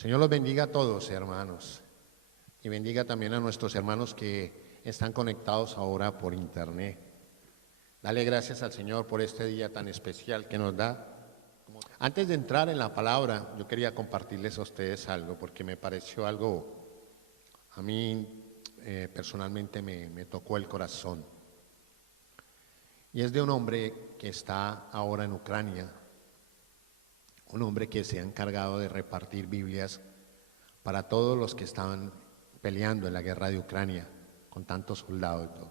Señor los bendiga a todos, hermanos, y bendiga también a nuestros hermanos que están conectados ahora por internet. Dale gracias al Señor por este día tan especial que nos da. Antes de entrar en la palabra, yo quería compartirles a ustedes algo, porque me pareció algo, a mí personalmente me tocó el corazón. Y es de un hombre que está ahora en Ucrania, un hombre que se ha encargado de repartir Biblias para todos los que estaban peleando en la guerra de Ucrania, con tantos soldados y todo.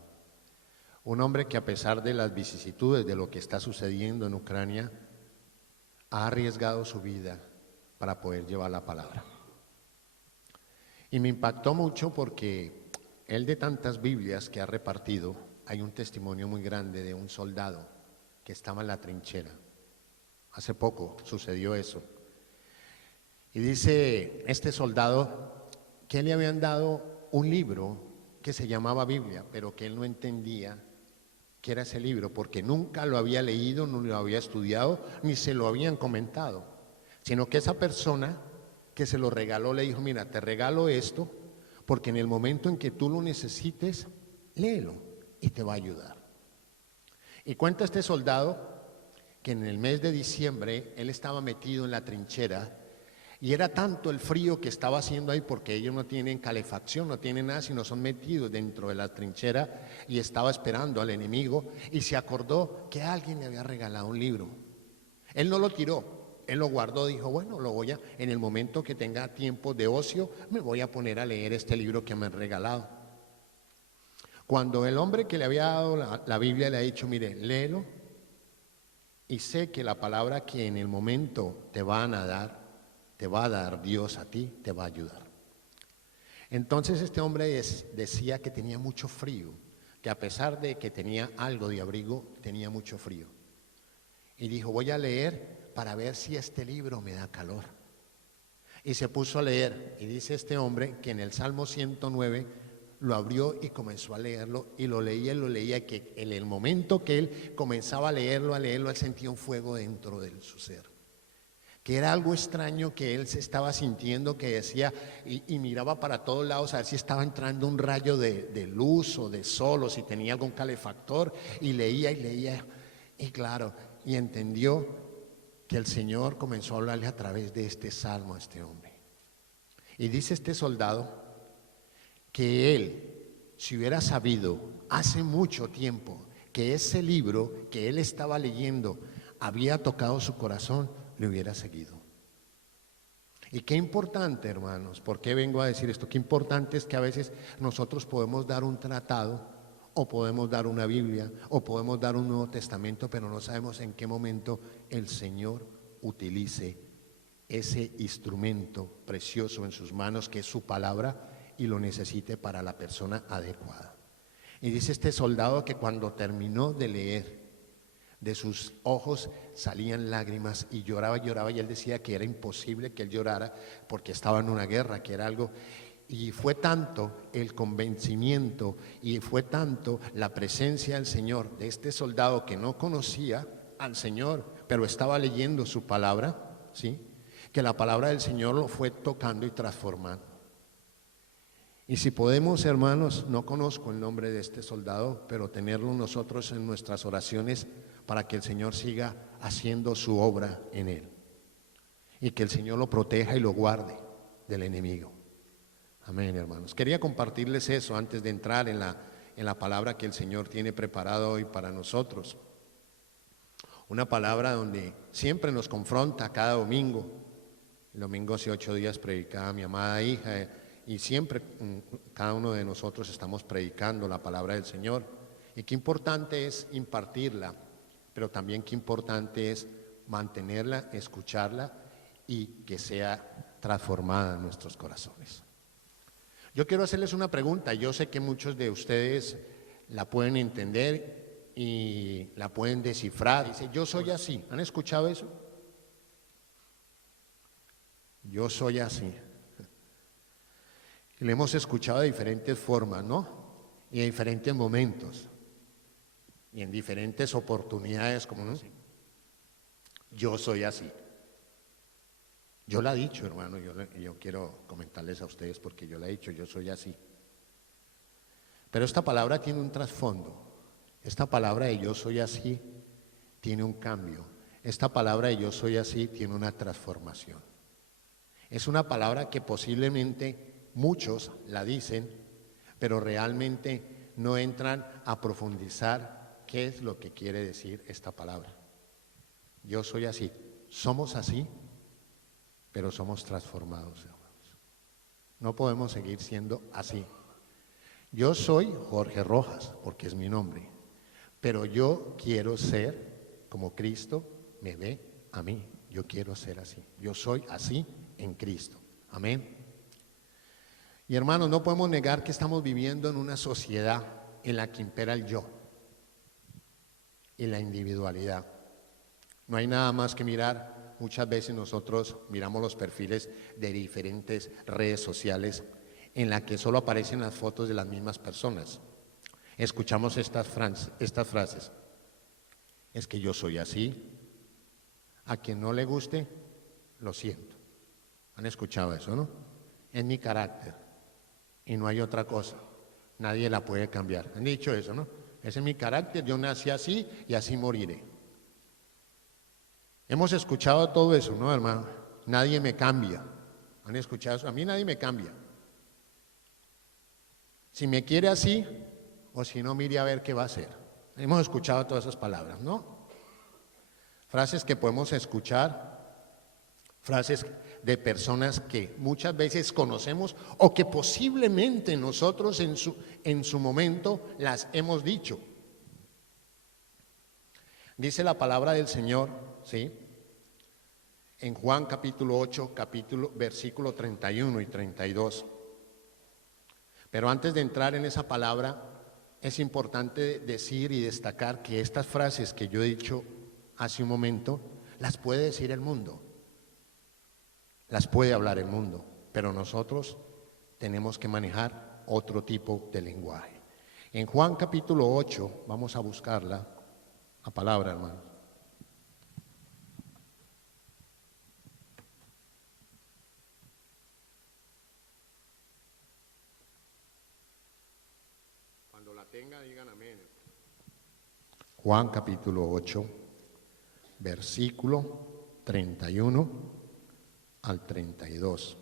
Un hombre que, a pesar de las vicisitudes de lo que está sucediendo en Ucrania, ha arriesgado su vida para poder llevar la palabra. Y me impactó mucho porque él, de tantas Biblias que ha repartido, hay un testimonio muy grande de un soldado que estaba en la trinchera. Hace poco sucedió eso. Y dice este soldado que le habían dado un libro que se llamaba Biblia, pero que él no entendía qué era ese libro, porque nunca lo había leído, no lo había estudiado, ni se lo habían comentado, sino que esa persona que se lo regaló le dijo: mira, te regalo esto, porque en el momento en que tú lo necesites, léelo y te va a ayudar. Y cuenta este soldado que en el mes de diciembre él estaba metido en la trinchera y era tanto el frío que estaba haciendo ahí, porque ellos no tienen calefacción, no tienen nada, sino son metidos dentro de la trinchera, y estaba esperando al enemigo, y se acordó que alguien le había regalado un libro. Él no lo tiró, él lo guardó, dijo: bueno, en el momento que tenga tiempo de ocio, me voy a poner a leer este libro que me han regalado. Cuando el hombre que le había dado la Biblia le ha dicho: mire, léelo, y sé que la palabra que en el momento te van a dar, te va a dar Dios a ti, te va a ayudar. Entonces este hombre decía que tenía mucho frío, que a pesar de que tenía algo de abrigo, tenía mucho frío. Y dijo: voy a leer para ver si este libro me da calor. Y se puso a leer, y dice este hombre que en el Salmo 109 lo abrió y comenzó a leerlo, y lo leía, que en el momento que él comenzaba a leerlo, él sentía un fuego dentro de su ser. Que era algo extraño que él se estaba sintiendo, que decía, y miraba para todos lados a ver si estaba entrando un rayo de luz o de sol, o si tenía algún calefactor, y leía, y claro, y entendió que el Señor comenzó a hablarle a través de este salmo a este hombre. Y dice este soldado que él, si hubiera sabido hace mucho tiempo que ese libro que él estaba leyendo había tocado su corazón, le hubiera seguido. Y qué importante, hermanos, ¿por qué vengo a decir esto? Qué importante es que a veces nosotros podemos dar un tratado, o podemos dar una Biblia, o podemos dar un Nuevo Testamento, pero no sabemos en qué momento el Señor utilice ese instrumento precioso en sus manos, que es su palabra, y lo necesite para la persona adecuada. Y dice este soldado que cuando terminó de leer, de sus ojos salían lágrimas, y lloraba, y él decía que era imposible que él llorara porque estaba en una guerra, que era algo. Y fue tanto el convencimiento y fue tanto la presencia del Señor de este soldado, que no conocía al Señor, pero estaba leyendo su palabra, ¿sí?, que la palabra del Señor lo fue tocando y transformando. Y si podemos, hermanos, no conozco el nombre de este soldado, pero tenerlo nosotros en nuestras oraciones, para que el Señor siga haciendo su obra en él, y que el Señor lo proteja y lo guarde del enemigo. Amén, hermanos. Quería compartirles eso antes de entrar en la palabra que el Señor tiene preparado hoy para nosotros. Una palabra donde siempre nos confronta cada domingo. El domingo hace 8 días predicaba mi amada hija, y siempre cada uno de nosotros estamos predicando la palabra del Señor. Y qué importante es impartirla, pero también qué importante es mantenerla, escucharla, y que sea transformada en nuestros corazones. Yo quiero hacerles una pregunta. Yo sé que muchos de ustedes la pueden entender y la pueden descifrar. Dice: yo soy así. ¿Han escuchado eso? Yo soy así. Y lo hemos escuchado de diferentes formas, ¿no? Y en diferentes momentos. Y en diferentes oportunidades, como no. Yo soy así. Yo la he dicho, hermano, yo quiero comentarles a ustedes porque yo la he dicho, yo soy así. Pero esta palabra tiene un trasfondo. Esta palabra de yo soy así tiene un cambio. Esta palabra de yo soy así tiene una transformación. Es una palabra que posiblemente muchos la dicen, pero realmente no entran a profundizar qué es lo que quiere decir esta palabra. Yo soy así. Somos así, pero somos transformados, hermanos. No podemos seguir siendo así. Yo soy Jorge Rojas, porque es mi nombre, pero yo quiero ser como Cristo me ve a mí. Yo quiero ser así. Yo soy así en Cristo. Amén. Y hermanos, no podemos negar que estamos viviendo en una sociedad en la que impera el yo y la individualidad. No hay nada más que mirar. Muchas veces nosotros miramos los perfiles de diferentes redes sociales en la que solo aparecen las fotos de las mismas personas. Escuchamos estas frases. Es que yo soy así. A quien no le guste, lo siento. ¿Han escuchado eso, no? Es mi carácter y no hay otra cosa. Nadie la puede cambiar. Han dicho eso, ¿no? Ese es mi carácter, yo nací así y así moriré. Hemos escuchado todo eso, ¿no, hermano? Nadie me cambia. ¿Han escuchado eso? A mí nadie me cambia. Si me quiere así, o si no, mire a ver qué va a hacer. Hemos escuchado todas esas palabras, ¿no? Frases que podemos escuchar, frases de personas que muchas veces conocemos o que posiblemente nosotros en su momento las hemos dicho. Dice la palabra del Señor, ¿sí? En Juan capítulo 8, versículo 31 y 32. Pero antes de entrar en esa palabra, es importante decir y destacar que estas frases que yo he dicho hace un momento, las puede decir el mundo, las puede hablar el mundo, pero nosotros tenemos que manejar otro tipo de lenguaje. En Juan capítulo 8, vamos a buscarla, la palabra, hermano. Cuando la tenga, digan amén. Juan capítulo 8, versículo 31 al 32.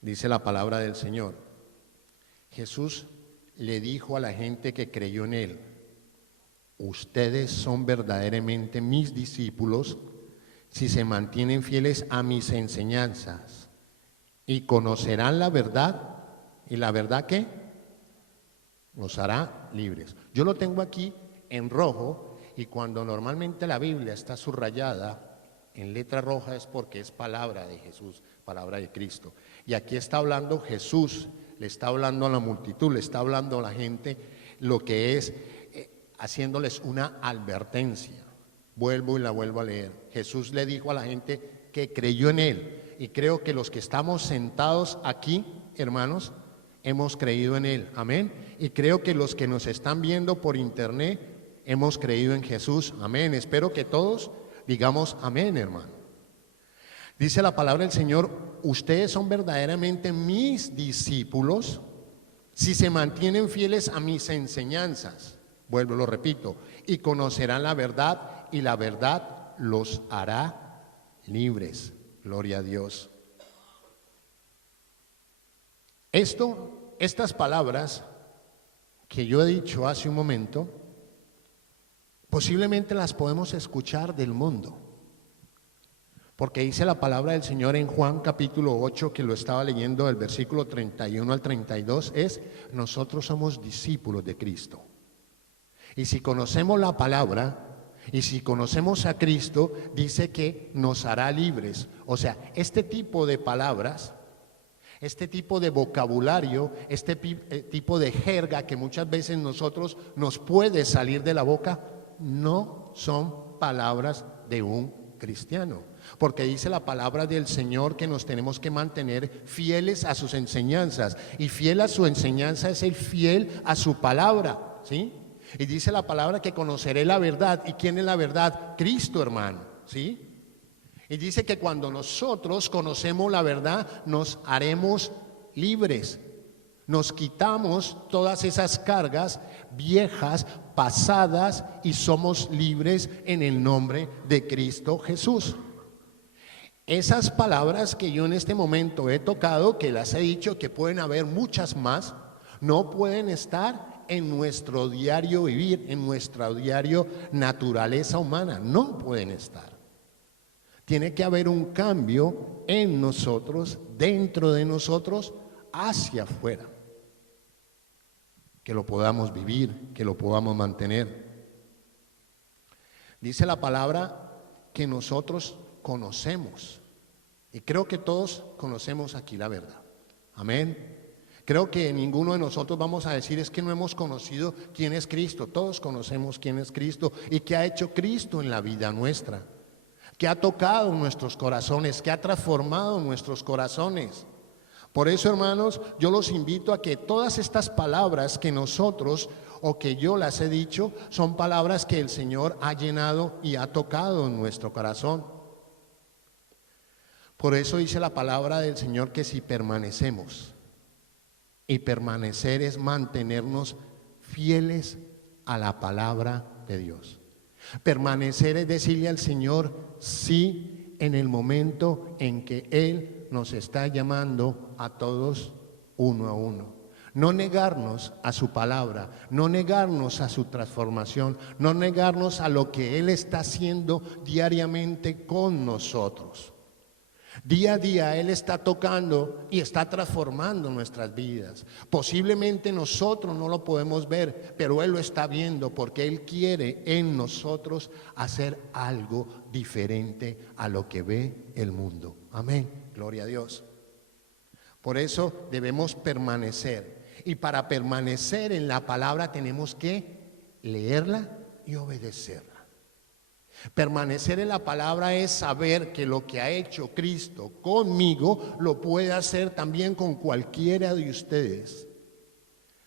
Dice la palabra del Señor. Jesús le dijo a la gente que creyó en él: ustedes son verdaderamente mis discípulos si se mantienen fieles a mis enseñanzas y conocerán la verdad. ¿Y la verdad qué? Los hará libres. Yo lo tengo aquí en rojo, y cuando normalmente la Biblia está subrayada en letra roja es porque es palabra de Jesús, palabra de Cristo. Y aquí está hablando Jesús, le está hablando a la multitud, le está hablando a la gente, lo que es haciéndoles una advertencia. Vuelvo y la vuelvo a leer. Jesús le dijo a la gente que creyó en él, y creo que los que estamos sentados aquí, hermanos, hemos creído en él, amén. Y creo que los que nos están viendo por internet hemos creído en Jesús, amén. Espero que todos digamos amén, hermano. Dice la palabra del Señor: ustedes son verdaderamente mis discípulos si se mantienen fieles a mis enseñanzas. Vuelvo, lo repito, y conocerán la verdad, y la verdad los hará libres. Gloria a Dios. Estas palabras que yo he dicho hace un momento, posiblemente las podemos escuchar del mundo, porque dice la palabra del Señor en Juan capítulo 8, que lo estaba leyendo del versículo 31 al 32, es: nosotros somos discípulos de Cristo. Y si conocemos la palabra, y si conocemos a Cristo, dice que nos hará libres. O sea, este tipo de palabras, este tipo de vocabulario, este tipo de jerga que muchas veces nosotros nos puede salir de la boca, no son palabras de un cristiano. Porque dice la palabra del Señor que nos tenemos que mantener fieles a sus enseñanzas. Y fiel a su enseñanza es el fiel a su palabra, ¿sí? Y dice la palabra que conoceré la verdad. ¿Y quién es la verdad? Cristo, hermano. ¿sí? Y dice que cuando nosotros conocemos la verdad, nos haremos libres. Nos quitamos todas esas cargas viejas, pasadas, y somos libres en el nombre de Cristo Jesús. Esas palabras que yo en este momento he tocado, que las he dicho, que pueden haber muchas más, no pueden estar en nuestro diario vivir, en nuestra diario naturaleza humana, no pueden estar. Tiene que haber un cambio en nosotros, dentro de nosotros, hacia afuera. Que lo podamos vivir, que lo podamos mantener. Dice la palabra que nosotros conocemos. Y creo que todos conocemos aquí la verdad. Amén. Creo que ninguno de nosotros vamos a decir es que no hemos conocido quién es Cristo. Todos conocemos quién es Cristo y qué ha hecho Cristo en la vida nuestra. Que ha tocado nuestros corazones, que ha transformado nuestros corazones. Por eso, hermanos, yo los invito a que todas estas palabras que nosotros o que yo las he dicho son palabras que el Señor ha llenado y ha tocado en nuestro corazón. Por eso dice la palabra del Señor que si permanecemos, y permanecer es mantenernos fieles a la palabra de Dios. Permanecer es decirle al Señor sí en el momento en que Él nos está llamando a todos uno a uno. No negarnos a su palabra, no negarnos a su transformación, no negarnos a lo que Él está haciendo diariamente con nosotros. Día a día Él está tocando y está transformando nuestras vidas. Posiblemente nosotros no lo podemos ver, pero Él lo está viendo porque Él quiere en nosotros hacer algo diferente a lo que ve el mundo. Amén, gloria a Dios. Por eso debemos permanecer. Y para permanecer en la palabra tenemos que leerla y obedecerla. Permanecer en la palabra es saber que lo que ha hecho Cristo conmigo lo puede hacer también con cualquiera de ustedes.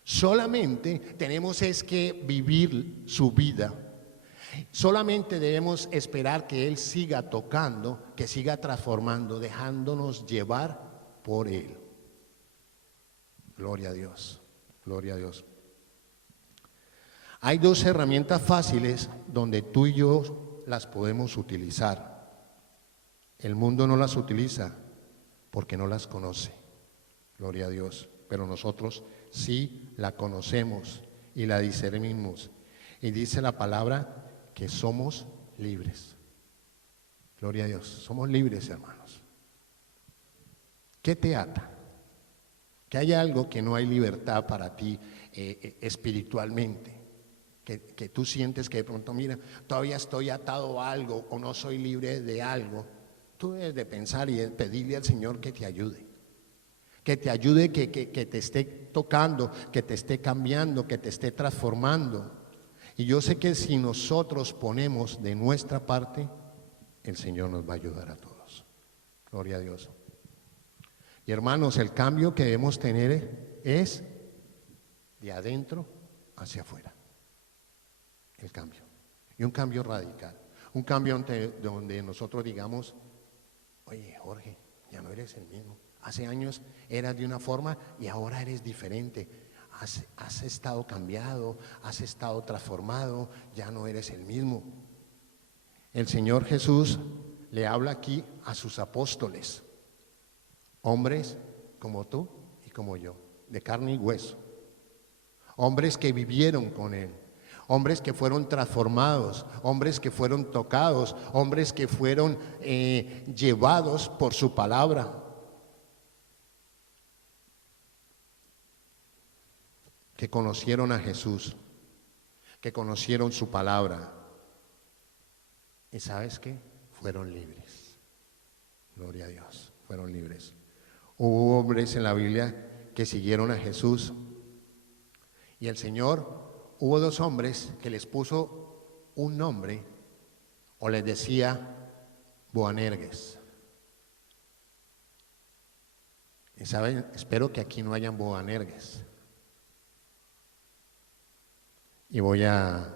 Solamente tenemos es que vivir su vida. Solamente debemos esperar que Él siga tocando, que siga transformando, dejándonos llevar por Él. Gloria a Dios, gloria a Dios. Hay dos herramientas fáciles donde tú y yo las podemos utilizar. El mundo no las utiliza porque no las conoce. Gloria a Dios. Pero nosotros sí la conocemos y la discernimos. Y dice la palabra que somos libres. Gloria a Dios. Somos libres, hermanos. ¿Qué te ata? Que hay algo que no hay libertad para ti espiritualmente. Que tú sientes que de pronto, mira, todavía estoy atado a algo o no soy libre de algo. Tú debes de pensar y pedirle al Señor que te ayude. Que te ayude, que te esté tocando, que te esté cambiando, que te esté transformando. Y yo sé que si nosotros ponemos de nuestra parte, el Señor nos va a ayudar a todos. Gloria a Dios. Y hermanos, el cambio que debemos tener es de adentro hacia afuera. El cambio. Y un cambio radical. Un cambio donde nosotros digamos, oye Jorge, ya no eres el mismo. Hace años eras de una forma y ahora eres diferente. Has estado cambiado, has estado transformado, ya no eres el mismo. El Señor Jesús le habla aquí a sus apóstoles, hombres como tú y como yo, de carne y hueso. Hombres que vivieron con Él. Hombres que fueron transformados, hombres que fueron tocados, hombres que fueron llevados por su palabra. Que conocieron a Jesús, que conocieron su palabra. ¿Y sabes qué? Fueron libres. Gloria a Dios, fueron libres. Hubo hombres en la Biblia que siguieron a Jesús y el Señor... Hubo dos hombres que les puso un nombre o les decía Boanerges. Y saben, espero que aquí no hayan Boanerges. Y voy a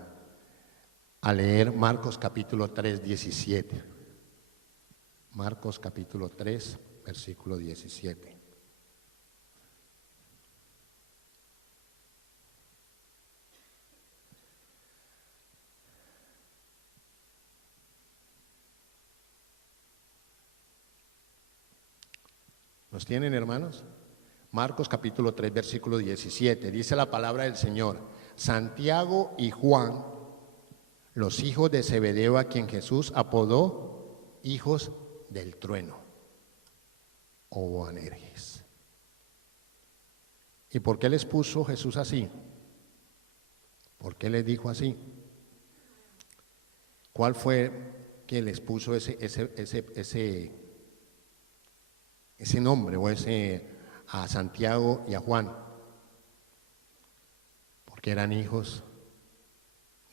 leer Marcos capítulo 3, 17. Marcos capítulo 3, versículo 17. ¿Los tienen, hermanos? Marcos capítulo 3, versículo 17. Dice la palabra del Señor: Santiago y Juan, los hijos de Zebedeo, a quien Jesús apodó hijos del trueno o Boanerges. ¿Y por qué les puso Jesús así? ¿Por qué les dijo así? ¿Cuál fue que les puso ese nombre o a Santiago y a Juan? Porque eran hijos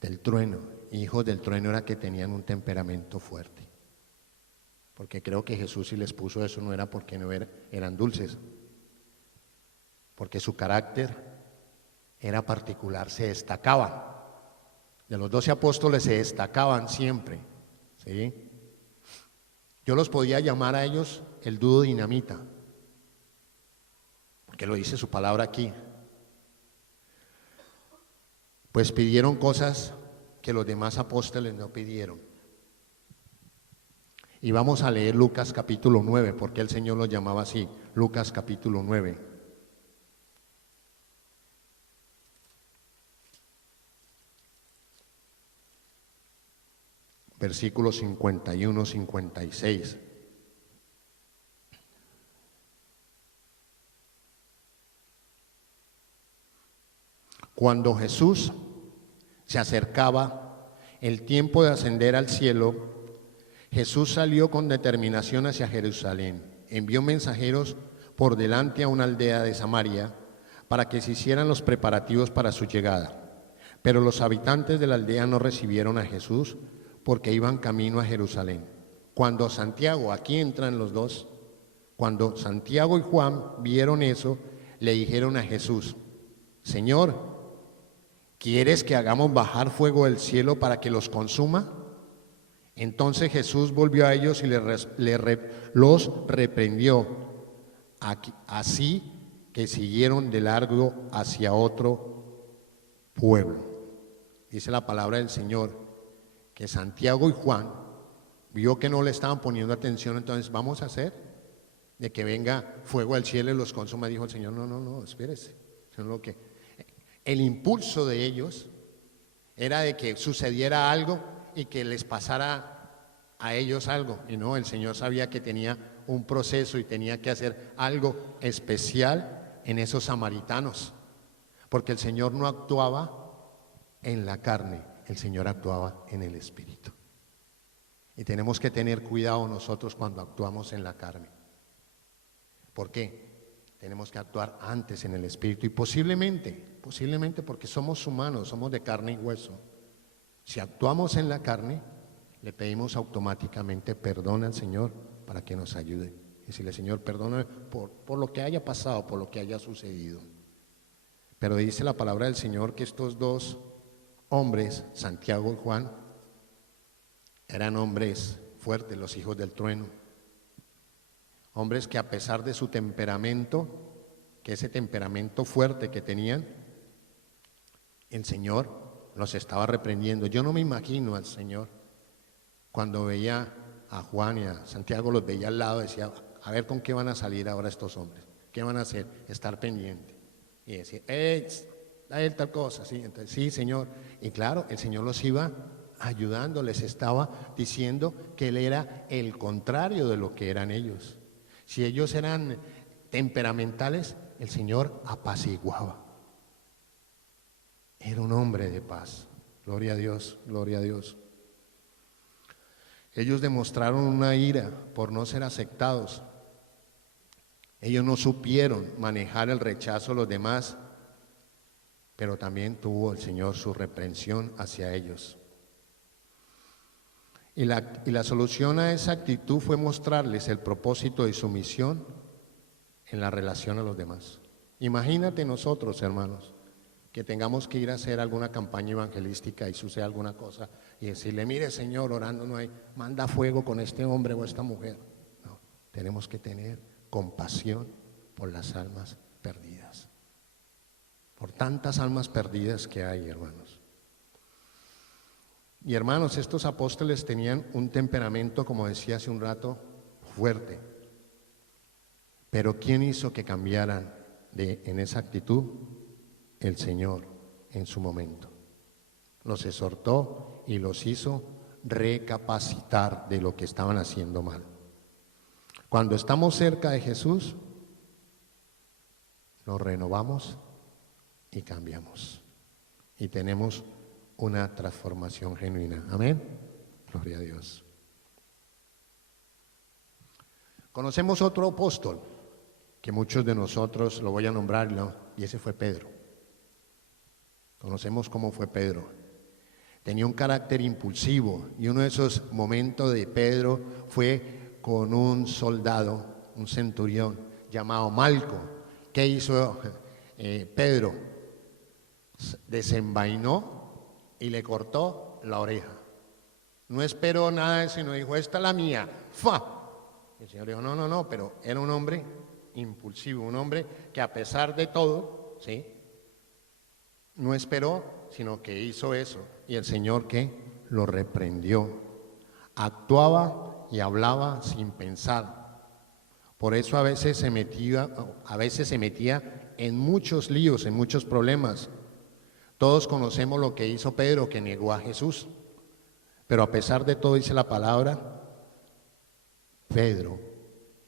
del trueno. Hijos del trueno era que tenían un temperamento fuerte. Porque creo que Jesús, si les puso eso, no era porque no eran dulces, porque su carácter era particular, se destacaban. De los 12 apóstoles se destacaban siempre, ¿sí? Yo los podía llamar a ellos el dúo dinamita, porque lo dice su palabra aquí. Pues pidieron cosas que los demás apóstoles no pidieron. Y vamos a leer Lucas capítulo 9, porque el Señor lo llamaba así, Lucas capítulo 9. Versículos 51, 56. Cuando Jesús se acercaba el tiempo de ascender al cielo, Jesús salió con determinación hacia Jerusalén. Envió mensajeros por delante a una aldea de Samaria para que se hicieran los preparativos para su llegada. Pero los habitantes de la aldea no recibieron a Jesús porque iban camino a Jerusalén. Cuando Santiago, aquí entran los dos, cuando Santiago y Juan vieron eso, le dijeron a Jesús: Señor, ¿quieres que hagamos bajar fuego del cielo para que los consuma? Entonces Jesús volvió a ellos y los reprendió, así que siguieron de largo hacia otro pueblo. Dice la palabra del Señor que Santiago y Juan vio que no le estaban poniendo atención, entonces vamos a hacer de que venga fuego del cielo y los consuma. Dijo el Señor: no, espérese. El impulso de ellos era de que sucediera algo y que les pasara a ellos algo, y no, el Señor sabía que tenía un proceso y tenía que hacer algo especial en esos samaritanos, porque el Señor no actuaba en la carne, el Señor actuaba en el Espíritu. Y tenemos que tener cuidado nosotros cuando actuamos en la carne. ¿Por qué? Tenemos que actuar antes en el Espíritu, y posiblemente porque somos humanos, somos de carne y hueso. Si actuamos en la carne, le pedimos automáticamente perdón al Señor para que nos ayude. Y decirle: Señor, perdóname por lo que haya pasado, por lo que haya sucedido. Pero dice la palabra del Señor que estos dos hombres, Santiago y Juan, eran hombres fuertes, los hijos del trueno. Hombres que, a pesar de su temperamento, que ese temperamento fuerte que tenían, el Señor los estaba reprendiendo. Yo no me imagino al Señor cuando veía a Juan y a Santiago, los veía al lado, decía: a ver con qué van a salir ahora estos hombres, qué van a hacer, estar pendiente. Y decía: a él tal cosa, sí, entonces, sí, Señor. Y claro, el Señor los iba ayudando, les estaba diciendo que Él era el contrario de lo que eran ellos. Si ellos eran temperamentales, el Señor apaciguaba. Era un hombre de paz. Gloria a Dios, gloria a Dios. Ellos demostraron una ira por no ser aceptados. Ellos no supieron manejar el rechazo de los demás, pero también tuvo el Señor su reprensión hacia ellos. Y la solución a esa actitud fue mostrarles el propósito de su misión en la relación a los demás. Imagínate nosotros, hermanos, que tengamos que ir a hacer alguna campaña evangelística y sucede alguna cosa y decirle, mire Señor, orando no hay, manda fuego con este hombre o esta mujer. No, tenemos que tener compasión por las almas perdidas, por tantas almas perdidas que hay, hermanos. Y hermanos, estos apóstoles tenían un temperamento, como decía hace un rato, fuerte. Pero ¿quién hizo que cambiaran en esa actitud? El Señor en su momento. Los exhortó y los hizo recapacitar de lo que estaban haciendo mal. Cuando estamos cerca de Jesús, nos renovamos y cambiamos. Y tenemos una transformación genuina. Amén. Gloria a Dios. Conocemos otro apóstol que muchos de nosotros lo voy a nombrar, y ese fue Pedro. Conocemos cómo fue Pedro. Tenía un carácter impulsivo y uno de esos momentos de Pedro fue con un soldado, un centurión llamado Malco. ¿Qué hizo Pedro? Desenvainó y le cortó la oreja. No esperó nada, sino dijo, esta es la mía. ¡Fa! El Señor dijo, no, pero era un hombre impulsivo, un hombre que a pesar de todo, ¿sí?, no esperó, sino que hizo eso. Y el Señor, ¿qué? Lo reprendió. Actuaba y hablaba sin pensar. Por eso a veces se metía en muchos líos, en muchos problemas. Todos conocemos lo que hizo Pedro, que negó a Jesús. Pero a pesar de todo, dice la palabra, Pedro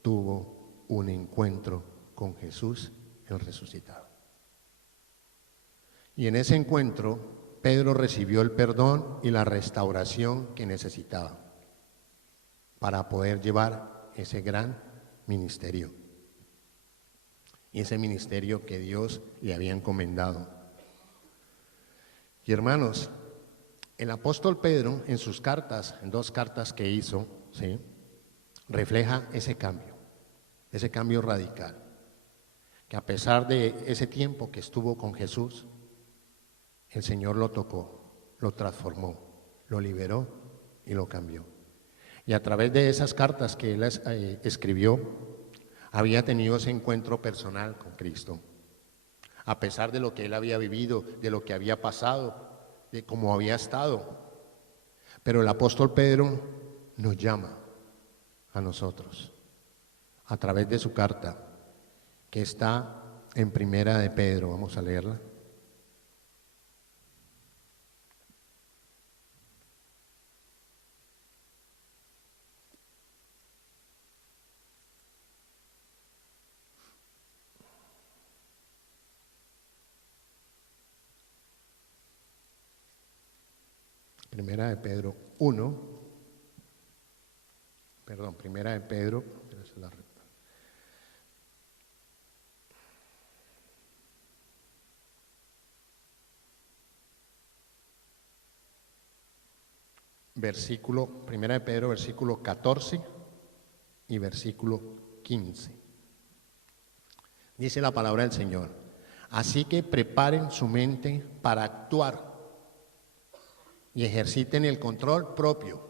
tuvo un encuentro con Jesús, el resucitado. Y en ese encuentro, Pedro recibió el perdón y la restauración que necesitaba para poder llevar ese gran ministerio. Y ese ministerio que Dios le había encomendado. Y hermanos, el apóstol Pedro en sus cartas, en 2 cartas que hizo, ¿sí?, refleja ese cambio radical. Que a pesar de ese tiempo que estuvo con Jesús, el Señor lo tocó, lo transformó, lo liberó y lo cambió. Y a través de esas cartas que él escribió, había tenido ese encuentro personal con Cristo. A pesar de lo que él había vivido, de lo que había pasado, de cómo había estado. Pero el apóstol Pedro nos llama a nosotros, a través de su carta, que está en Primera de Pedro. Vamos a leerla. Primera de Pedro 1, Primera de Pedro, Primera de Pedro, versículo 14 y versículo 15. Dice la palabra del Señor: así que preparen su mente para actuar y ejerciten el control propio.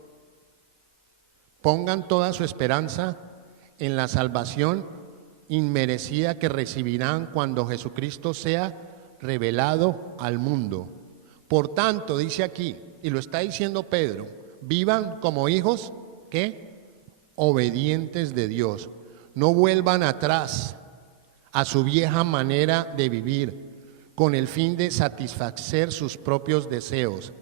Pongan toda su esperanza en la salvación inmerecida que recibirán cuando Jesucristo sea revelado al mundo. Por tanto, dice aquí, y lo está diciendo Pedro, vivan como hijos, ¿qué? Obedientes de Dios. No vuelvan atrás a su vieja manera de vivir, con el fin de satisfacer sus propios deseos.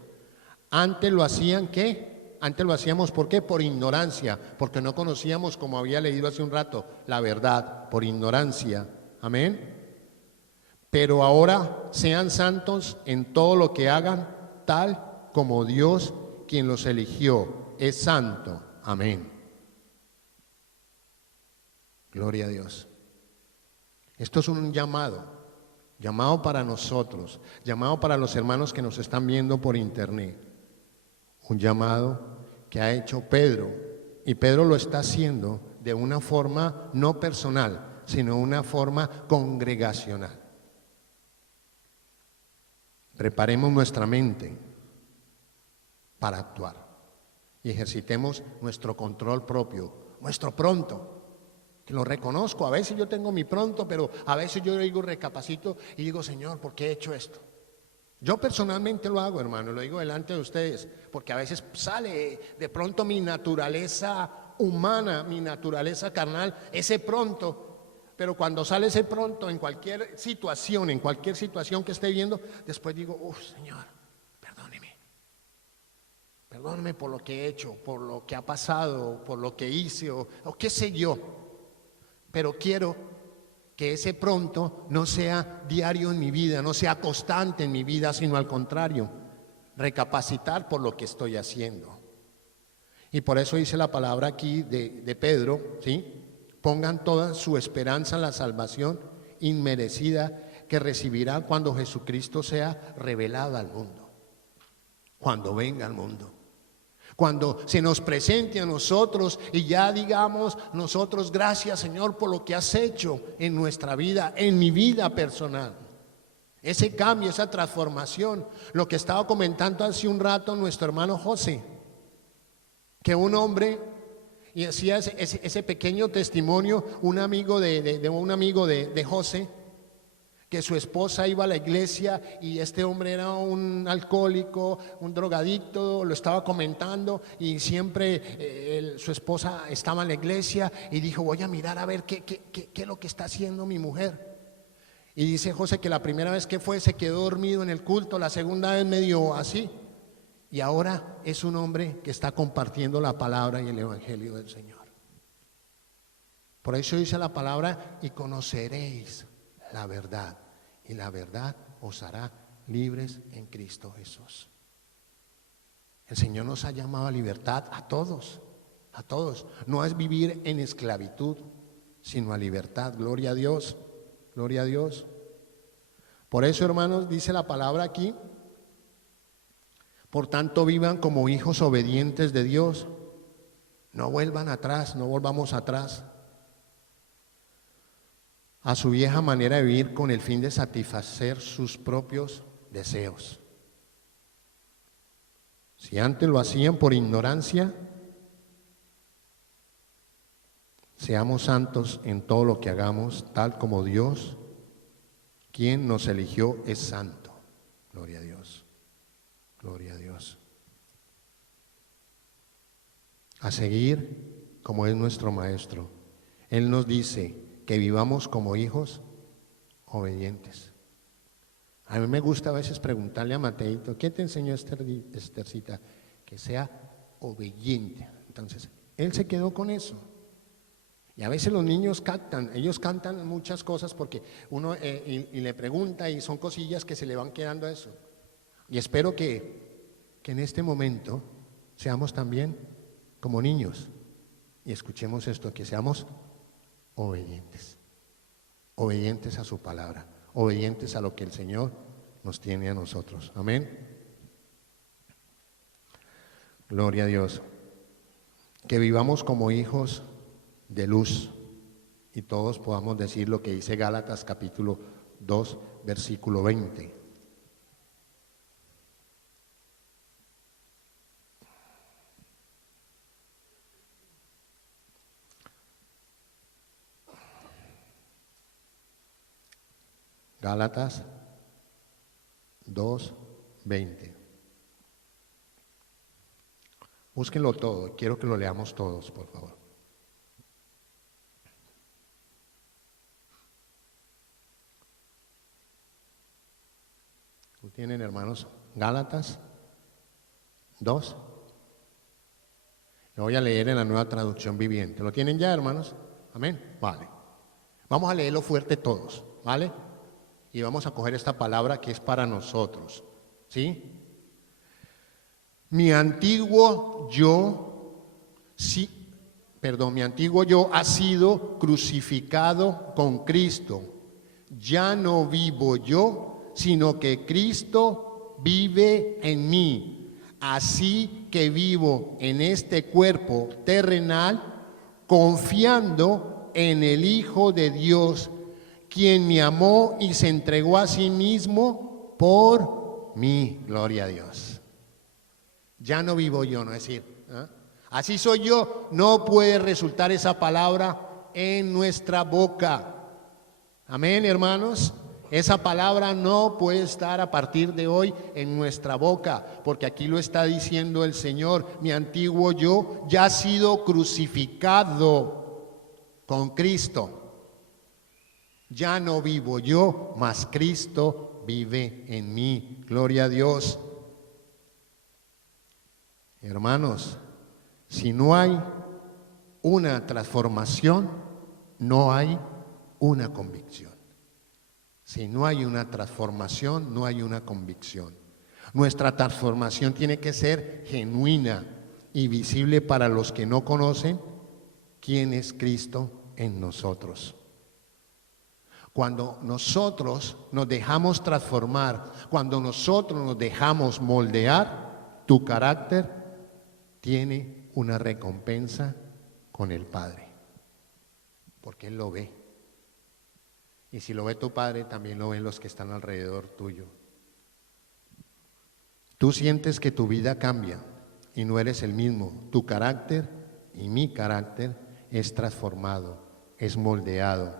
Antes lo hacían, ¿qué? Antes lo hacíamos, ¿por qué? Por ignorancia, porque no conocíamos, como había leído hace un rato, la verdad, por ignorancia. Amén. Pero ahora sean santos en todo lo que hagan, tal como Dios, quien los eligió, es santo. Amén. Gloria a Dios. Esto es un llamado para nosotros, llamado para los hermanos que nos están viendo por internet. Un llamado que ha hecho Pedro, y Pedro lo está haciendo de una forma no personal, sino una forma congregacional. Preparemos nuestra mente para actuar y ejercitemos nuestro control propio, nuestro pronto. Que lo reconozco, a veces yo tengo mi pronto, pero a veces yo digo, recapacito y digo, Señor, ¿por qué he hecho esto? Yo personalmente lo hago, hermano, lo digo delante de ustedes, porque a veces sale de pronto mi naturaleza humana, mi naturaleza carnal, ese pronto, pero cuando sale ese pronto en cualquier situación que esté viendo, después digo, Señor, perdóneme por lo que he hecho, por lo que ha pasado, por lo que hice o qué sé yo, pero quiero que ese pronto no sea diario en mi vida, no sea constante en mi vida, sino al contrario, recapacitar por lo que estoy haciendo. Y por eso dice la palabra aquí de Pedro, ¿sí? Pongan toda su esperanza en la salvación inmerecida que recibirán cuando Jesucristo sea revelado al mundo, cuando venga al mundo. Cuando se nos presente a nosotros y ya digamos nosotros, gracias Señor por lo que has hecho en nuestra vida, en mi vida personal. Ese cambio, esa transformación, lo que estaba comentando hace un rato nuestro hermano José, que un hombre, y hacía ese pequeño testimonio, un amigo de José, que su esposa iba a la iglesia y este hombre era un alcohólico, un drogadicto, lo estaba comentando y siempre su esposa estaba en la iglesia y dijo, voy a mirar a ver qué es lo que está haciendo mi mujer. Y dice José que la primera vez que fue se quedó dormido en el culto, la segunda vez medio así, y ahora es un hombre que está compartiendo la palabra y el evangelio del Señor. Por eso dice la palabra, y conoceréis la verdad, y la verdad os hará libres en Cristo Jesús. El Señor nos ha llamado a libertad a todos, no es vivir en esclavitud, sino a libertad. Gloria a Dios, gloria a Dios. Por eso, hermanos, dice la palabra aquí, por tanto vivan como hijos obedientes de Dios, no vuelvan atrás, no volvamos atrás a su vieja manera de vivir con el fin de satisfacer sus propios deseos. Si antes lo hacían por ignorancia, seamos santos en todo lo que hagamos, tal como Dios, quien nos eligió, es santo. Gloria a Dios, gloria a Dios. A seguir como es nuestro Maestro. Él nos dice que vivamos como hijos obedientes. A mí me gusta a veces preguntarle a Mateito, ¿qué te enseñó Estercita? Que sea obediente. Entonces, él se quedó con eso. Y a veces los niños captan, ellos cantan muchas cosas porque uno y le pregunta y son cosillas que se le van quedando a eso. Y espero que en este momento seamos también como niños y escuchemos esto, que seamos obedientes, obedientes a su palabra, obedientes a lo que el Señor nos tiene a nosotros. Amén. Gloria a Dios. Que vivamos como hijos de luz y todos podamos decir lo que dice Gálatas capítulo 2, versículo 20. Gálatas 2:20. Búsquenlo todo, quiero que lo leamos todos, por favor. ¿Lo tienen, hermanos? Gálatas 2. Lo voy a leer en la Nueva Traducción Viviente. ¿Lo tienen ya, hermanos? Amén. Vale. Vamos a leerlo fuerte todos, ¿vale? Y vamos a coger esta palabra que es para nosotros, ¿sí? Mi antiguo yo ha sido crucificado con Cristo. Ya no vivo yo, sino que Cristo vive en mí. Así que vivo en este cuerpo terrenal, confiando en el Hijo de Dios, quien me amó y se entregó a sí mismo por mí, gloria a Dios. Ya no vivo yo, no es decir, ¿eh? Así soy yo, no puede resultar esa palabra en nuestra boca. Amén, hermanos. Esa palabra no puede estar a partir de hoy en nuestra boca, porque aquí lo está diciendo el Señor. Mi antiguo yo ya ha sido crucificado con Cristo. Ya no vivo yo, mas Cristo vive en mí. Gloria a Dios. Hermanos, si no hay una transformación, no hay una convicción. Si no hay una transformación, no hay una convicción. Nuestra transformación tiene que ser genuina y visible para los que no conocen quién es Cristo en nosotros. Cuando nosotros nos dejamos transformar, cuando nosotros nos dejamos moldear, tu carácter tiene una recompensa con el Padre, porque Él lo ve. Y si lo ve tu Padre, también lo ven los que están alrededor tuyo. Tú sientes que tu vida cambia y no eres el mismo. Tu carácter y mi carácter es transformado, es moldeado,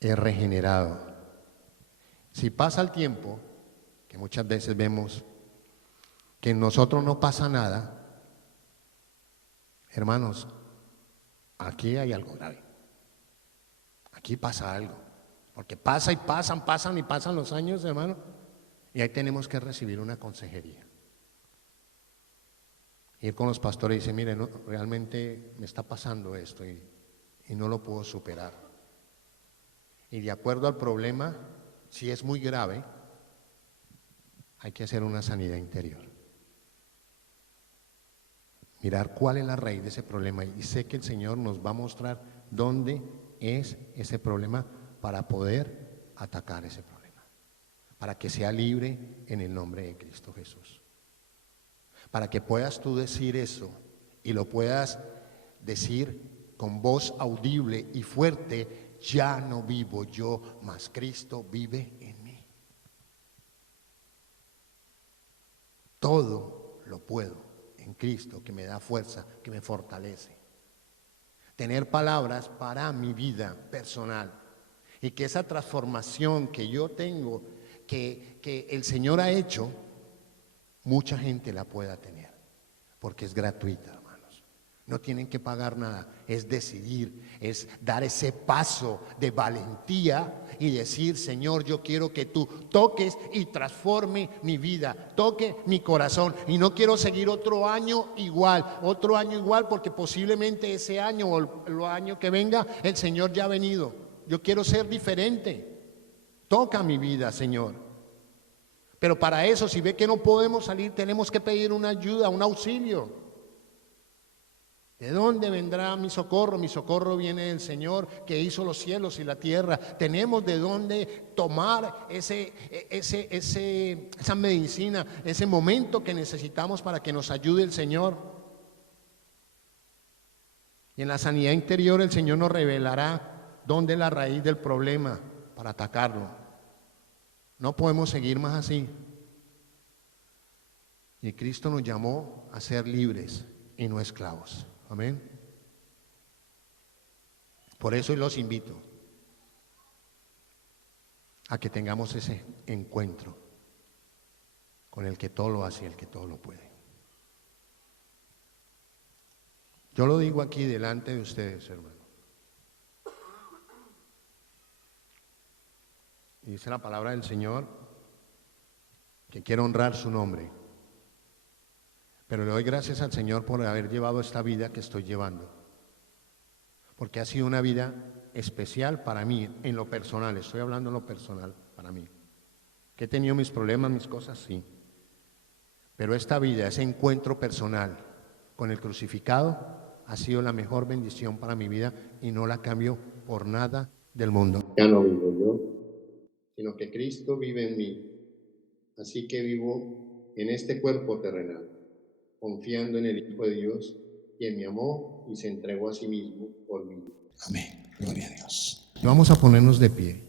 es regenerado. Si pasa el tiempo, que muchas veces vemos que en nosotros no pasa nada, hermanos, aquí hay algo grave. Aquí pasa algo, porque pasa y pasan los años, hermano, y ahí tenemos que recibir una consejería. Ir con los pastores y decir, mire, no, realmente me está pasando esto y no lo puedo superar. Y de acuerdo al problema, si es muy grave, hay que hacer una sanidad interior. Mirar cuál es la raíz de ese problema, y sé que el Señor nos va a mostrar dónde es ese problema para poder atacar ese problema, para que sea libre en el nombre de Cristo Jesús, para que puedas tú decir eso y lo puedas decir con voz audible y fuerte: ya no vivo yo, mas Cristo vive en mí. Todo lo puedo en Cristo que me da fuerza, que me fortalece. Tener palabras para mi vida personal y que esa transformación que yo tengo, que el Señor ha hecho, mucha gente la pueda tener, porque es gratuita, hermanos. No tienen que pagar nada, es decidir, es dar ese paso de valentía y decir: Señor, yo quiero que tú toques y transforme mi vida, toque mi corazón, y no quiero seguir otro año igual, porque posiblemente ese año o el año que venga el Señor ya ha venido. Yo quiero ser diferente. Toca mi vida, Señor. Pero para eso, si ve que no podemos salir, tenemos que pedir una ayuda, un auxilio. ¿De dónde vendrá mi socorro? Mi socorro viene del Señor, que hizo los cielos y la tierra. Tenemos de dónde tomar esa medicina, ese momento que necesitamos para que nos ayude el Señor. Y en la sanidad interior el Señor nos revelará dónde es la raíz del problema para atacarlo. No podemos seguir más así. Y Cristo nos llamó a ser libres y no esclavos. Amén. Por eso los invito a que tengamos ese encuentro con el que todo lo hace y el que todo lo puede. Yo lo digo aquí delante de ustedes, hermano. Y dice la palabra del Señor que quiero honrar su nombre. Pero le doy gracias al Señor por haber llevado esta vida que estoy llevando, porque ha sido una vida especial para mí, en lo personal. Estoy hablando en lo personal para mí, que he tenido mis problemas, mis cosas, sí, pero esta vida, ese encuentro personal con el crucificado, ha sido la mejor bendición para mi vida y no la cambio por nada del mundo. Ya no vivo yo, sino que Cristo vive en mí, así que vivo en este cuerpo terrenal, confiando en el Hijo de Dios, quien me amó y se entregó a sí mismo por mí. Amén. Gloria a Dios. Vamos a ponernos de pie.